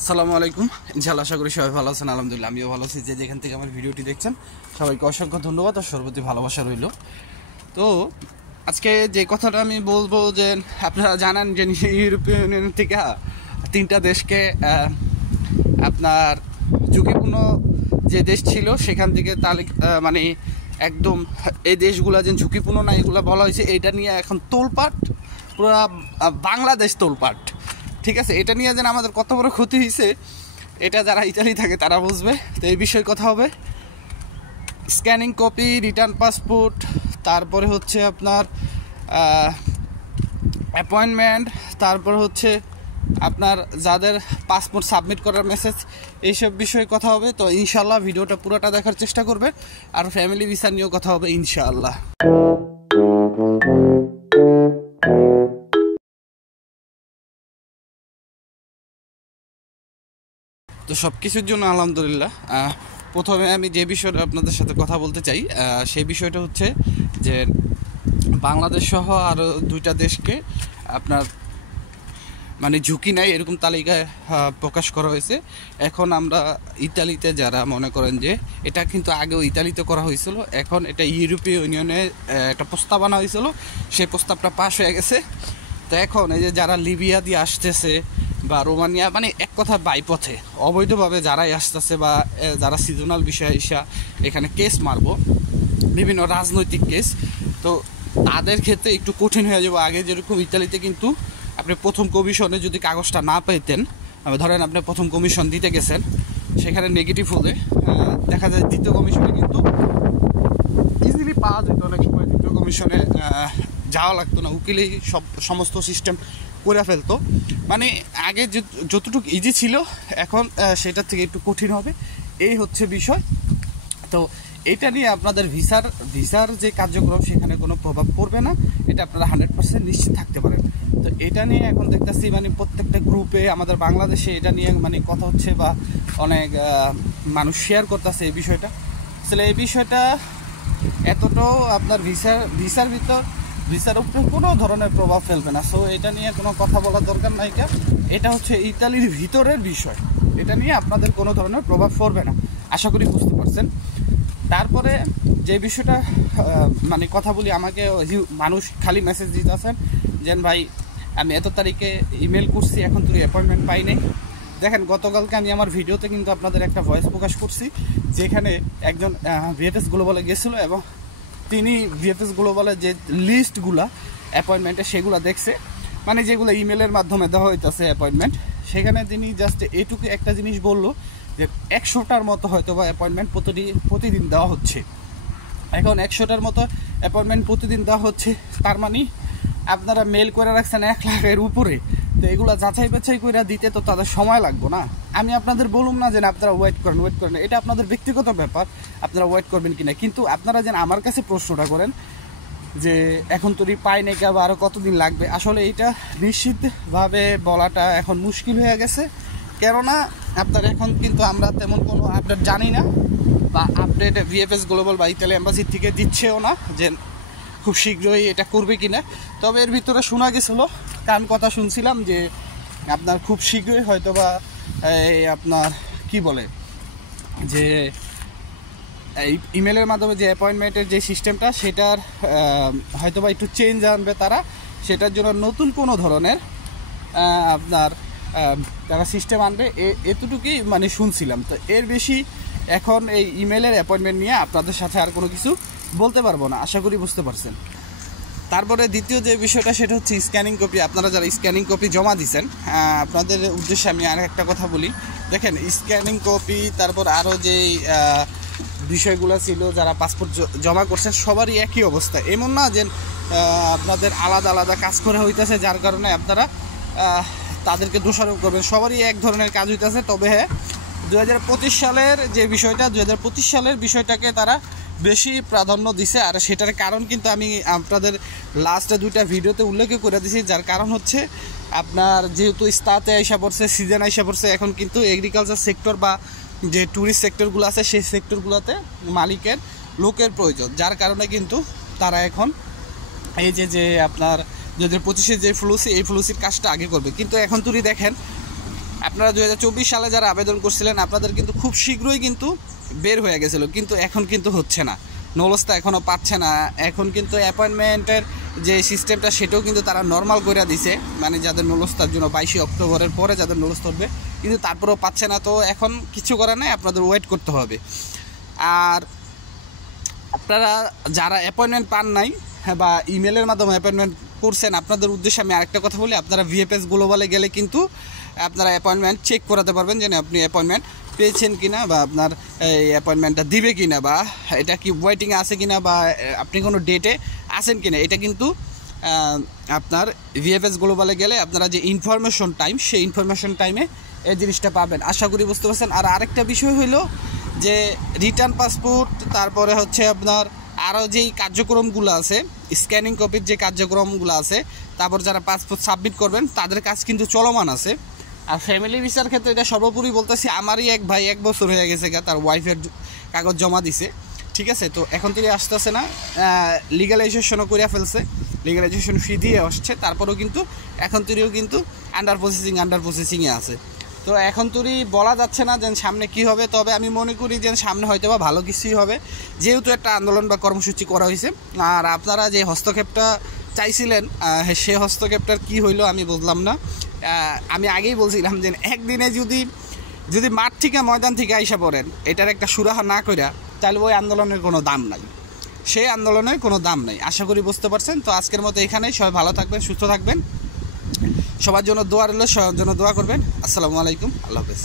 আসসালামু আলাইকুম। ইনশাআল্লাহ আশা করি সবাই ভালো আছেন। আলহামদুলিল্লাহ আমিও ভালো আছি। যে যেখান থেকে আমার ভিডিওটি দেখছেন সবাইকে অসংখ্য ধন্যবাদ আর সর্বপ্রতি ভালোবাসা রইল। তো আজকে যে কথাটা আমি বলবো যে আপনারা জানেন যে ইউরোপীয় ইউনিয়ন থেকে 3টা দেশকে আপনার ঝুঁকিপূর্ণ যে দেশ ছিল সেখান থেকে মানে একদম এই দেশগুলা যে ঝুঁকিপূর্ণ না এগুলো বলা হয়েছে। এটা নিয়ে এখন তোলপাট, পুরো বাংলাদেশ তোলপাট। ঠিক আছে, এটা নিয়ে যেন আমাদের কত বড় ক্ষতি হয়েছে এটা যারা ইতালি থাকে তারা বুঝবে। তো এই বিষয়ে কথা হবে। স্ক্যানিং কপি, রিটার্ন পাসপোর্ট, তারপরে হচ্ছে আপনার অ্যাপয়েন্টমেন্ট, তারপর হচ্ছে আপনার যাদের পাসপোর্ট সাবমিট করার মেসেজ, এইসব বিষয়ে কথা হবে। তো ইনশাআল্লাহ ভিডিওটা পুরোটা দেখার চেষ্টা করবে। আর ফ্যামিলি ভিসা নিয়েও কথা হবে ইনশাআল্লাহ। তো সব কিছুর জন্য আলহামদুলিল্লাহ। প্রথমে আমি যে বিষয়টা আপনাদের সাথে কথা বলতে চাই সেই বিষয়টা হচ্ছে যে বাংলাদেশ সহ আরও 2টা দেশকে আপনার মানে ঝুঁকি নাই এরকম তালিকায় প্রকাশ করা হয়েছে। এখন আমরা ইতালিতে যারা মনে করেন যে এটা কিন্তু আগেও ইতালিতে করা হয়েছিল, এখন এটা ইউরোপীয় ইউনিয়নে একটা প্রস্তাব আনা হয়েছিল, সেই প্রস্তাবটা পাশ হয়ে গেছে। তো এখন এই যে যারা লিবিয়া দিয়ে আসতেছে বা রোমানিয়া, মানে এক কথা বাইপথে অবৈধভাবে যারাই আসতেছে বা যারা সিজনাল বিষয় এখানে কেস মারবো, বিভিন্ন রাজনৈতিক কেস, তো তাদের ক্ষেত্রে একটু কঠিন হয়ে যাবে। আগে যেরকম ইতালিতে কিন্তু আপনি প্রথম কমিশনে যদি কাগজটা না পেতেন, ধরেন আপনি প্রথম কমিশন দিতে গেছেন, সেখানে নেগেটিভ হলে দেখা যায় দ্বিতীয় কমিশনে কিন্তু ইজিলি পাওয়া যেত। অনেক সময় দ্বিতীয় কমিশনে যাওয়া লাগতো না, উকিলেই সমস্ত সিস্টেম করে ফেলতো। মানে আগে যতটুকু ইজি ছিল এখন সেটার থেকে একটু কঠিন হবে, এই হচ্ছে বিষয়। তো এটা নিয়ে আপনাদের ভিসার যে কার্যক্রম সেখানে কোনো প্রভাব পড়বে না, এটা আপনারা 100% নিশ্চিত থাকতে পারেন। তো এটা নিয়ে এখন দেখতেছি মানে প্রত্যেকটা গ্রুপে আমাদের বাংলাদেশে এটা নিয়ে মানে কথা হচ্ছে বা অনেক মানুষ শেয়ার করতেছে এই বিষয়টা। আসলে এই বিষয়টা এতটাও আপনার ভিসার উপরে কোনো ধরনের প্রভাব ফেলবে না। সো এটা নিয়ে কোনো কথা বলার দরকার নাই। এটা হচ্ছে ইতালির ভিতরের বিষয়, এটা নিয়ে আপনাদের কোনো ধরনের প্রভাব পড়বে না, আশা করি বুঝতে পারছেন। তারপরে যে বিষয়টা মানে কথা বলি, আমাকে মানুষ খালি মেসেজ দিতে আছেন যে ভাই আমি এত তারিখে ইমেল করছি, এখন তুই অ্যাপয়েন্টমেন্ট পাই নাই। দেখেন গতকালকে আমি আমার ভিডিওতে কিন্তু আপনাদের একটা ভয়েস প্রকাশ করছি, যেখানে একজন ভিএফএস গ্লোবালে গেছিলো এবং তিনি ভিএফএস গ্লোবালের যে লিস্টগুলা অ্যাপয়েন্টমেন্টে সেগুলো দেখছে, মানে যেগুলো ইমেলের মাধ্যমে দেওয়া হইতেছে অ্যাপয়েন্টমেন্ট, সেখানে তিনি জাস্ট এটুকু একটা জিনিস বললো যে 100টার মতো হয়তো বা অ্যাপয়েন্টমেন্ট প্রতিদিন দেওয়া হচ্ছে। এখন 100টার মতো অ্যাপয়েন্টমেন্ট প্রতিদিন দেওয়া হচ্ছে, তার মানে আপনারা মেল করে রাখছেন 1 লাখের উপরে। তো এগুলো যাচাই বাছাই করে দিতে তো তাদের সময় লাগবে না। আমি আপনাদের বলুন না যে আপনারা ওয়েট করেন, এটা আপনাদের ব্যক্তিগত ব্যাপার, আপনারা ওয়েট করবেন কিনা। কিন্তু আপনারা যেন আমার কাছে প্রশ্নটা করেন যে এখন তো পাই নাই বা আরও কতদিন লাগবে, আসলে এটা নিশ্চিতভাবে বলাটা এখন মুশকিল হয়ে গেছে। কেননা আপনার এখন কিন্তু আমরা তেমন কোনো আপডেট জানি না, বা আপডেট ভিএফএস গ্লোবাল বা ইতালি এম্বাসির থেকে দিচ্ছেও না যে খুব শীঘ্রই এটা করবে কিনা। তবে এর ভিতরে শোনা গেছিলো, কান কথা শুনছিলাম যে আপনার খুব শীঘ্রই হয়তো বা আপনার কি বলে যে এই ইমেলের মাধ্যমে যে অ্যাপয়েন্টমেন্টের যে সিস্টেমটা সেটার হয়তো বা একটু চেঞ্জ আনবে তারা, সেটার জন্য নতুন কোনো ধরনের আপনার তারা সিস্টেম আনবে, এতটুকুই মানে শুনছিলাম। তো এর বেশি এখন এই ইমেলের অ্যাপয়েন্টমেন্ট নিয়ে আপনাদের সাথে আর কোনো কিছু বলতে পারবো না, আশা করি বুঝতে পারছেন। তারপরে দ্বিতীয় যে বিষয়টা সেটা হচ্ছে স্ক্যানিং কপি। আপনারা যারা স্ক্যানিং কপি জমা দিচ্ছেন, আপনাদের উদ্দেশ্যে আমি আর একটা কথা বলি। দেখেন স্ক্যানিং কপি, তারপর আরও যেই বিষয়গুলো ছিল, যারা পাসপোর্ট জমা করছেন সবারই একই অবস্থা। এমন না যে আপনাদের আলাদা আলাদা কাজ করে হইতেছে যার কারণে আপনারা তাদেরকে দোষারোপ করবেন, সবারই এক ধরনের কাজ হইতেছে। তবে হ্যাঁ, 2025 সালের যে বিষয়টা, 2025 সালের বিষয়টাকে তারা বেশি প্রাধান্য দিছে। আর সেটার কারণ কিন্তু আমি আপনাদের লাস্টে 2টা ভিডিওতে উল্লেখ করে দিছি। যার কারণ হচ্ছে আপনার যেহেতু ইস্তাতে আইসা পড়ছে, সিজন আইসা পড়ছে, এখন কিন্তু এগ্রিকালচার সেক্টর বা যে ট্যুরিস্ট সেক্টরগুলো আছে সেই সেক্টরগুলোতে মালিকের লোকের প্রয়োজন, যার কারণে কিন্তু তারা এখন এই যে আপনার 2025-এ যে ফ্লুসি, এই ফ্লুসির কাজটা আগে করবে। কিন্তু এখন তুই দেখেন আপনারা 2024 সালে যারা আবেদন করছিলেন আপনাদের কিন্তু খুব শীঘ্রই কিন্তু বের হয়ে গেছিলো, কিন্তু এখন কিন্তু হচ্ছে না, নলস্তা এখনও পাচ্ছে না। এখন কিন্তু অ্যাপয়েন্টমেন্টের যে সিস্টেমটা সেটাও কিন্তু তারা নর্মাল করে দিছে, মানে যাদের নলস্তার জন্য 22 অক্টোবরের পরে যাদের নলস্তা হবে, কিন্তু তারপরেও পাচ্ছে না। তো এখন কিছু করার নাই, আপনাদের ওয়েট করতে হবে। আর আপনারা যারা অ্যাপয়েন্টমেন্ট পান নাই বা ইমেলের মাধ্যমে অ্যাপয়েন্টমেন্ট করছেন, আপনাদের উদ্দেশ্যে আমি আরেকটা কথা বলি, আপনারা ভিএফএস গ্লোবালে গেলে কিন্তু আপনারা অ্যাপয়েন্টমেন্ট চেক করাতে পারবেন যে আপনি অ্যাপয়েন্টমেন্ট পেয়েছেন কিনা, বা আপনার এই অ্যাপয়েন্টমেন্টটা দিবে কিনা, বা এটা কি ওয়েটিংয়ে আছে কিনা, বা আপনি কোনো ডেটে আছেন কিনা। এটা কিন্তু আপনার ভিএফএস গ্লোবালে গেলে আপনারা যে ইনফরমেশন টাইম, সেই ইনফরমেশন টাইমে এই জিনিসটা পাবেন। আশা করি বুঝতে পারছেন। আর আরেকটা বিষয় হইলো যে রিটার্ন পাসপোর্ট, তারপরে হচ্ছে আপনার আরও যেই কার্যক্রমগুলো আছে, স্ক্যানিং কপির যে কার্যক্রমগুলো আছে, তারপর যারা পাসপোর্ট সাবমিট করবেন তাদের কাজ কিন্তু চলমান আছে। আর ফ্যামিলি ভিসার ক্ষেত্রে এটা সর্বোপরি বলতেছি, আমারই এক ভাই 1 বছর হয়ে গেছে তার ওয়াইফের কাগজ জমা দিছে, ঠিক আছে। তো এখন থেকে আসতেছে না, লিগালাইজেশনও করে ফেলছে, লিগালাইজেশন ফি দিয়ে আসছে, তারপরেও কিন্তু এখন থেকেও কিন্তু আন্ডার প্রসেসিংয়ে আছে। তো এখন তুই বলা যাচ্ছে না যে সামনে কি হবে, তবে আমি মনে করি যে সামনে হয়তো বা ভালো কিছুই হবে, যেহেতু একটা আন্দোলন বা কর্মসূচি করা হয়েছে। আর আপনারা যে হস্তক্ষেপটা চাইছিলেন, সে হস্তক্ষেপটার কি হইলো আমি বুঝলাম না। আমি আগেই বলছিলাম যে একদিনে যদি মাঠ থেকে ময়দান থেকে আইসা পড়েন, এটার একটা সুরাহা না কইরা, তাহলে ওই আন্দোলনের কোনো দাম নাই, সেই আন্দোলনের কোনো দাম নাই। আশা করি বুঝতে পারছেন। তো আজকের মতো এখানেই, সবাই ভালো থাকবেন, সুস্থ থাকবেন, সবার জন্য দোয়া রইল, সবার জন্য দোয়া করবেন। আসসালামু আলাইকুম, আল্লাহ হাফেজ।